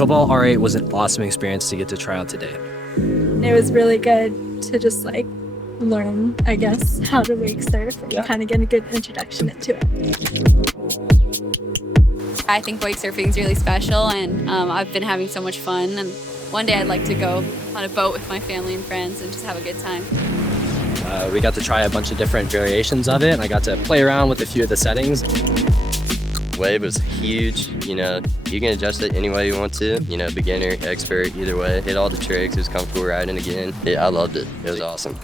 Cobalt R8 was an awesome experience to get to try out today. It was really good to just like learn, I guess, how to wake surf and kind of get a good introduction into it. I think wake surfing is really special, and I've been having so much fun, and one day I'd like to go on a boat with my family and friends and just have a good time. We got to try a bunch of different variations of it, and I got to play around with a few of the settings. Wave was huge, you know, you can adjust it any way you want to, you know, beginner, expert, either way. Hit all the tricks, it was comfortable riding again. Yeah, I loved it, it was awesome.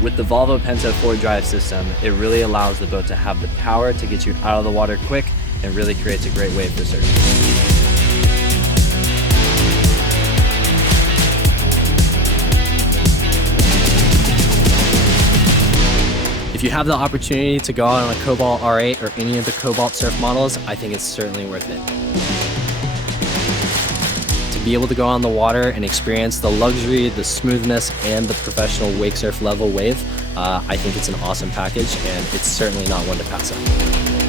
With the Volvo Penta 4-drive system, it really allows the boat to have the power to get you out of the water quick and really creates a great wave for surfing. If you have the opportunity to go out on a Cobalt R8 or any of the Cobalt Surf models, I think it's certainly worth it. To be able to go on the water and experience the luxury, the smoothness, and the professional wake surf level wave, I think it's an awesome package, and it's certainly not one to pass up.